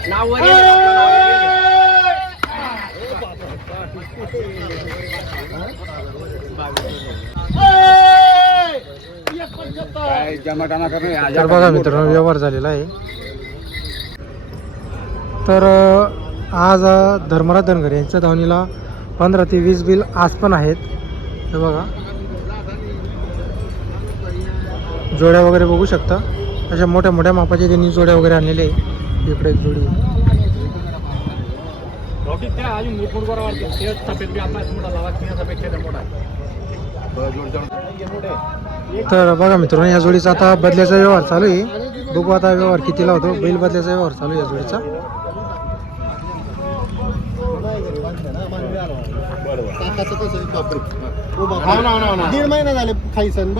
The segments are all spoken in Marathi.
तर बघा मित्रांनो व्यवहार झालेला आहे. तर आज धर्मराज धनगर यांच्या धावणीला 15 ते 20 बिल आज पण आहेत. हे बघा जोड्या वगैरे बघू शकता. अशा मोठ्या मोठ्या मापाचे त्यांनी जोड्या वगैरे आणलेले आहे. इकडे एक जोडी तर बघा मित्रांनो या जोडीचा आता बदल्याचा व्यवहार चालू आहे. बघू आता व्यवहार कितीला होतो. बैल बदल्याचा व्यवहार चालू आहे या जोडीचा. दीड महिना झाले खायचं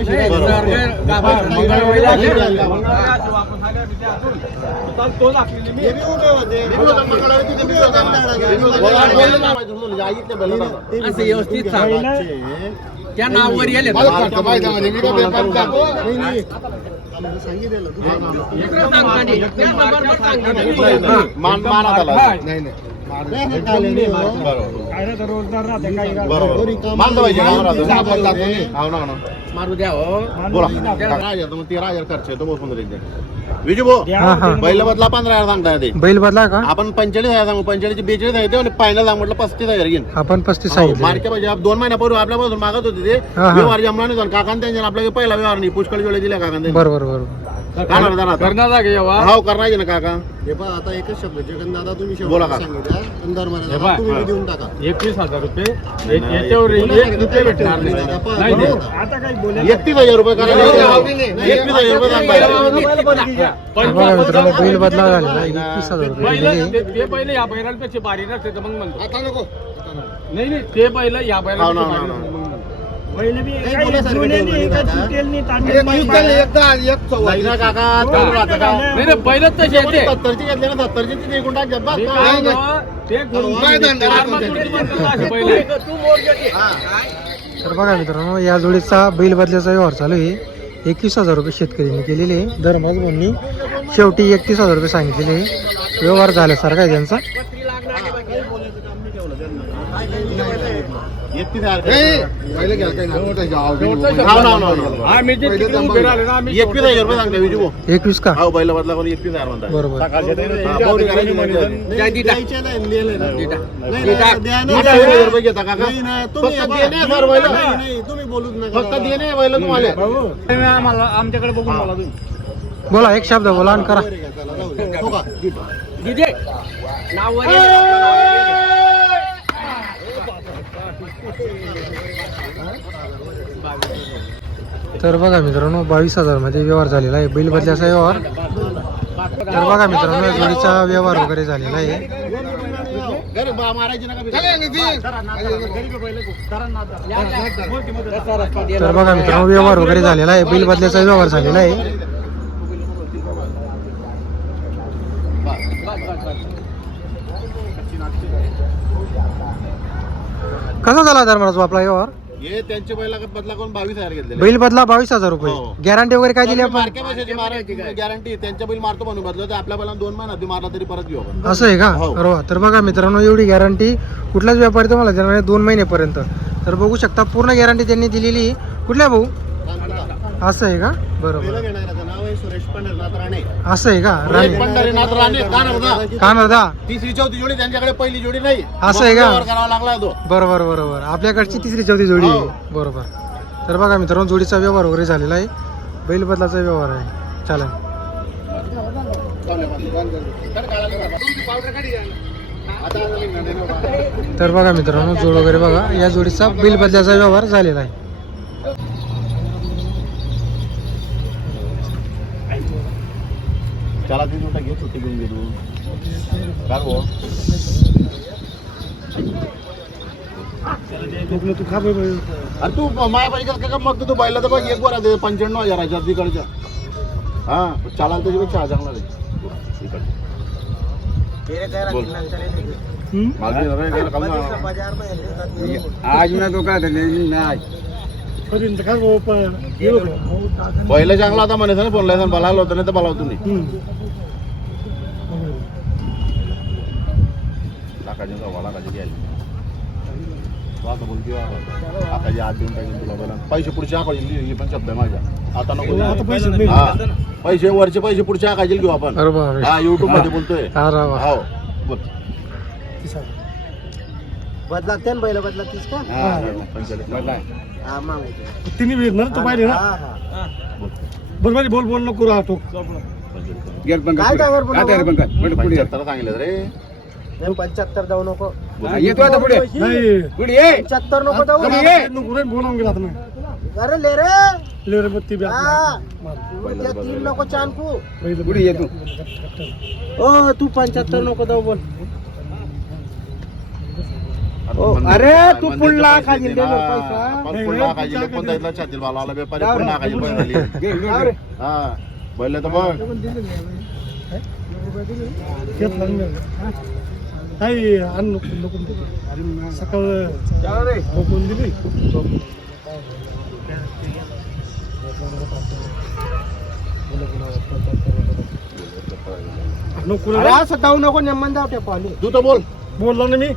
त्या नावावर येले मारू द्या बोला 13,000 खर्च येतो बसून विजू भाऊ बैल बदला 15,000 सांगताय ते बैल बदला का आपण 45,000 सांगू. 45 42 आहे ते फायनल सांग म्हटलं 35,000 घेईन आपण 35 सांगितले. मार्के पाहिजे 2 महिन्यापूर्वी आपल्यापासून मागत होते ते व्यवहार जमला नाही. काकांना त्यांच्या आपल्याला पहिला व्यवहार नाही. पुष्कळ जोडे दिल्या काकांना. बरोबर बरोबर करणार हो करणार ना काका. हे पहा आता एकच शब्द जगन दादा तुम्ही बोला का तुम्ही देऊन टाका 21,000 रुपये याच्यावर 1 रुपये भेटणार नाही. आता काही बोला 31,000 रुपये करा. 31,000 रुपये सांग बघा मित्रांनो बैल बदला झालेला 21,000 रुपये. ते पहिले या बैलांपेक्षा भारी नसते तर मग म्हणतो आता नको. नाही ते पहिलं या बैलांपेक्षा पहिले बी काही जुने नाही का तुटेल नाही तांबे नाही पहिलंच तसे येते 70ची घेतले ना 70ची ती एकूण टाक घेत बा. तर बघा मित्रांनो या जोडीचा बैल बदल्याचा व्यवहार चालू आहे. 21,000 रुपये शेतकऱ्यांनी केलेले आहे. धर्मराज भाऊंनी शेवटी 31,000 रुपये सांगितलेले आहे. व्यवहार झाल्यासारखा आहे त्यांचा. 31,000 रुपये सांगते विजू भाऊ. 21 का हो बैल बदला करून 31,000 म्हणतात. बरोबर. रुपये घेता काका तुम्ही बोलूच फक्त देणे बैल तुम्हाला आम्हाला आमच्याकडे बघून मला तुम्ही बोला एक शब्द बोला आणि करा. दिदे नावावर तर बघा मित्रांनो 22,000 मध्ये व्यवहार झालेला आहे. बैल बदल्याचा व्यवहार. तर बघा मित्रांनो या जोडीचा व्यवहार वगैरे झालेला आहे. तर बघा मित्रांनो व्यवहार वगैरे झालेला आहे. बैल बदल्याचा व्यवहार झालेला आहे. कसा झाला धर्मराज आपला व्यवहार. हे त्यांचे बैल बदला करून 22,000 घेतले. बैल बदला 22,000 रुपये. गॅरंटी वगैरे काय दिली आपण. गॅरंटी त्यांच्या बैल मारतो म्हणून बदलतो. आपल्या बैला 2 महिन्यात मारला तरी परत घेऊ आपण. असं आहे का. बरोबर. तर बघा मित्रांनो एवढी गॅरंटी कुठलाच व्यापारी तुम्हाला देणार नाही 2 महिन्यापर्यंत. तर बघू शकता पूर्ण गॅरंटी त्यांनी दिलेली. कुठल्या भाऊ असं आहे का. बरोबर सुरेश पंढरनाथ राणे असं आहे का. पंढरीनाथ राणे कानरदा तिसरी चौथी जोडी त्यांच्याकडे पहिली जोडी नाही. असं आहे का. करावा लागला तो. बरोबर बरोबर. आपल्याकडची तिसरी चौथी जोडी आहे. बरोबर. तर बघा मित्रांनो जोडीचा व्यवहार वगैरे झालेला आहे. बैल बदलाचा व्यवहार आहे. चालेल. तर बघा मित्रांनो जोड वगैरे बघा या जोडीचा बैल बदलाचा व्यवहार झालेला आहे. त्याला ती जोटा घेत होती घेऊन गेलो अरे तू माया पाहिजे का मग तू बैला तर बघ एक वर 95,000 तिकडच्या. हा चालाल त्याच्यापेक्षा चांगला आज ना तो काय पहिला चांगला होता म्हणायचं ना बोललाय बोलायला होतं नाही तर बोलावतो नाही. लाखाची 1.5 लाखाची घ्यायला आता बोल किंवा आकाजी आत देऊन टाकेल तुला बोला पैसे पुढचे आकाजी हे पण शब्द आहे माझ्या आता नको आता पैसे नाही. हा पैसे वरचे पैसे पुढचे आकाजी घेऊ आपण अरे बापरे. हा युट्यूब मध्ये बोलतोय हा राव. हो बोल बदला त्या बैल बदला तीस का हा 45 हा मागवतो तिन्ही वेळ ना तू पाहिजे ना हा हा बरोबर बोल नको राहतो काय ड्रायव्हर बोल 75 सांगितलं रे 75 जाऊ नको येतो आता पुढे नाही पुढे ये 75 नको जाऊ नको बोलावून गेला आता अरे ले रे ले रे बत्ती बी हा त्या 3 नको चांकू पुढे येतो ओ तू 75 नको जाऊ बोल ओ, अरे तू पुढला खाली दे बरं पैसा पुढला खाली कोणता इथला छातील वाला व्यापारी पुढला खाली झाली हा बैल तर बघ घेतला नाही आण नको सकाळ बघून दिली नको अरे असं जाऊ नको नेमन जाऊ त्या पाणी तू तर बोल बोलला ना मी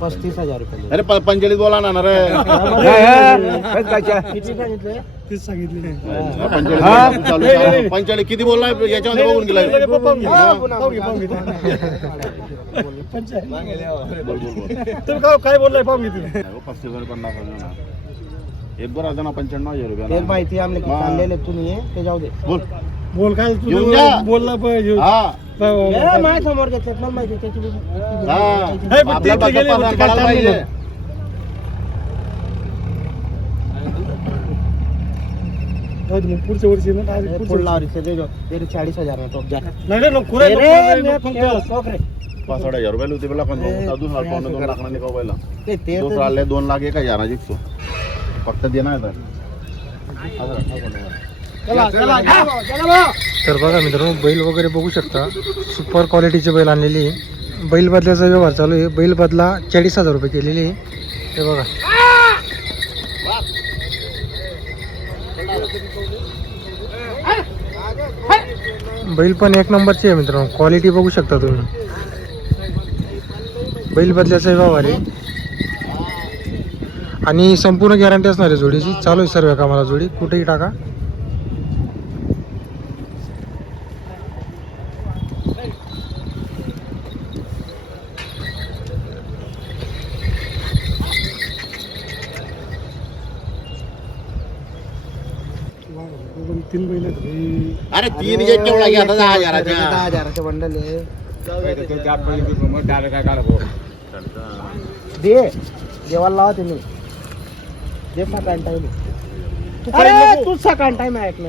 35,000 रुपये अरे 45 बोला ना रे किती सांगितले तीच सांगितली 45 किती बोलला याच्यामध्ये बघून गेला बोल तुम्ही काय बोललाय पाहून घेतली 35,000 एक बरं आता ना 95,000 ते रुपये माहिती आम्हाला चाललेले तुम्ही ते जाऊ दे बोल बोल काय येऊन जा. तू बोलला पाहिजे हा माझ्या समोर घेतलं मला माहिती त्याची हा आपल्या ते गेले, बाजूला ते काय काढायला पाहिजे पुढच्या वर्षी ना direct फुल लावरीचे दे जो तेरे 40,000 में टॉप जा नाही रे नको रे, नको रे, नको रे. 65,000 रुपये होते मला पण अजून 2 लाख निघाव पहिला ते तो चालले 2 लाख 1,000 जिंकतो फक्त देणार तर चला चला चला तर बघा मित्रांनो बैल वगैरे बघू शकता सुपर क्वालिटीचे बैल आणलेली आहे बैल बदल्याचा व्यवहार चालू आहे बैल बदला 40,000 रुपये केलेली आहे हे बघा बैल पण एक नंबरची आहे मित्रांनो क्वालिटी बघू शकता तुम्ही बैल बदल्याचा व्यवहार आहे आणि संपूर्ण गॅरंटी असणार आहे जोडीची चालू आहे सर्व कामाला जोडी कुठेही टाका तीन बैल आहेत रे. अरे 3 एक केवढा घ्या आता 10,000च्या 10,000 बंडल आहे काय काढ भाऊ दे देवाला लावा तुम्ही दे सकाळ टाइम तू काय अरे नको. तू सकाळ टाइम ऐकलं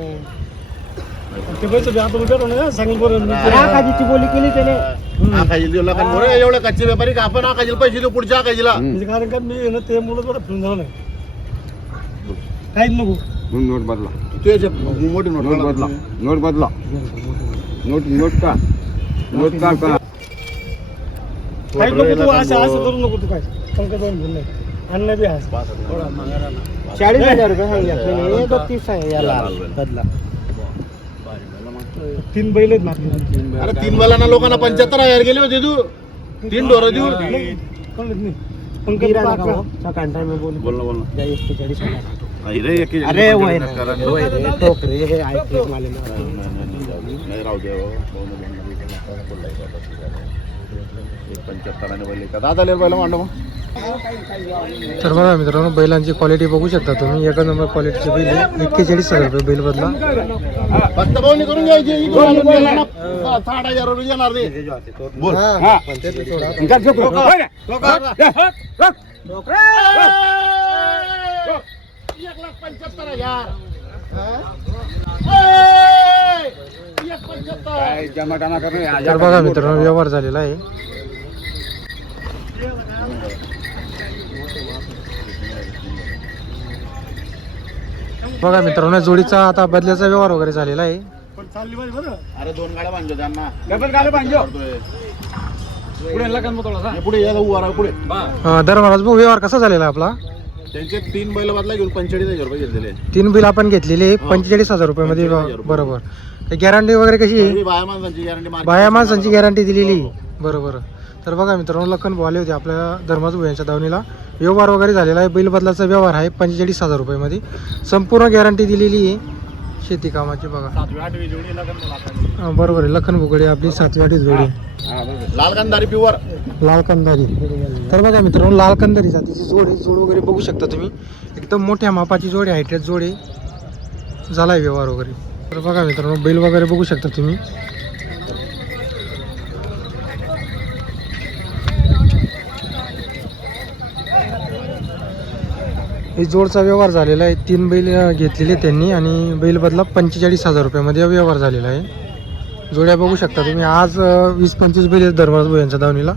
ते पैसे बी आपण भेटू ना सांगेल बरं आकाजीची बोली केली त्याने आकाजीला देऊ लागा बरं एवढे कच्चे व्यापारी का आपण आकाजीला पैसे देऊ पुढच्या आकाजीला म्हणजे कारण का मी ना ते मुलं बरं फिरून झालं नाही काहीच नको नोट बदला तू याच्या मोठी नोट नोट बदला नोट बदला नोट नोट का नोट का का काहीच नको तू असं असं करू नको तू काय पंकज जाऊन घेऊन नाही आणणं बी आहे 40,000 रुपये सांगितले 32 आहे याला बदला तीन बैल आहेत ना आपल्याला. अरे 3 बैलांना लोकांना 75,000 गेले होते तू 3 ढोरं देऊ कळलं नाही पंकज किराणा का पाका. हो? सकाळ टाइम बोल बोल ना बोल ना द्या 41,000 नाही रे एक अरे वय रे टोक रे हे ऐकले मला नाही राहू दे हो. 75 बैल का दादा ले बैल मांडो मग तर बघा मित्रांनो बैलांची क्वालिटी बघू शकता तुम्ही एक नंबर क्वालिटीचे बैल आहे 41,000 रुपये बैल बदला फक्त बोलणी करून घ्यायची इकडून आणून द्यायला ना. 60,000 रुपये देणार ते बोल हा जमा टमा करणे तर बघा मित्रांनो व्यवहार झालेला आहे बघा मित्रांनो जोडीचा आता बदल्याचा व्यवहार वगैरे झालेला आहे पण चालली पाहिजे बरं अरे 2 गाड्या बांधतो त्यांना डबल गाले बांधो पुढे लगा मग थोडासा पुढे या उभा राहा पुढे दर महाराज भाऊ व्यवहार कसा झालेला आपला त्यांचे 3 बैल बदला घेऊन 45,000 रुपये घेतलेले 3 बिल आपण घेतलेले 45,000 रुपये मध्ये बरोबर गॅरंटी वगैरे कशी आहे बाया माणसांची गॅरंटी बाया माणसांची गॅरंटी दिलेली बरोबर तर बघा मित्रांनो लखन भाऊ आले होते आपल्या धर्माज भाऊ यांच्या दावणीला. व्यवहार वगैरे झालेला आहे. बैल बदलाचा व्यवहार आहे 45,000 रुपयामध्ये. संपूर्ण गॅरंटी दिलेली आहे शेती कामाची. बघा 7वी 8वी जोडी लागेल. बरोबर आहे. लखन भुगडे आपली 7वी 8वी जोडी. लाल कंदारी प्युअर. लाल कंदारी. तर बघा मित्रांनो लाल कंदारी जातीची जोड वगैरे बघू शकता तुम्ही. एकदम मोठ्या मापाची जोड आहे. हायटेड जोड आहे. झाला आहे व्यवहार वगैरे. तर बघा मित्रांनो बैल वगैरे बघू शकता तुम्ही. हे जोडचा व्यवहार झालेला आहे. 3 बैल घेतलेले त्यांनी आणि बैल बदला 45,000 रुपयामध्ये व्यवहार झालेला आहे. जोड्या बघू शकता तुम्ही. आज 20-25 बैल धर्मराज भाऊ यांच्या दावणीला.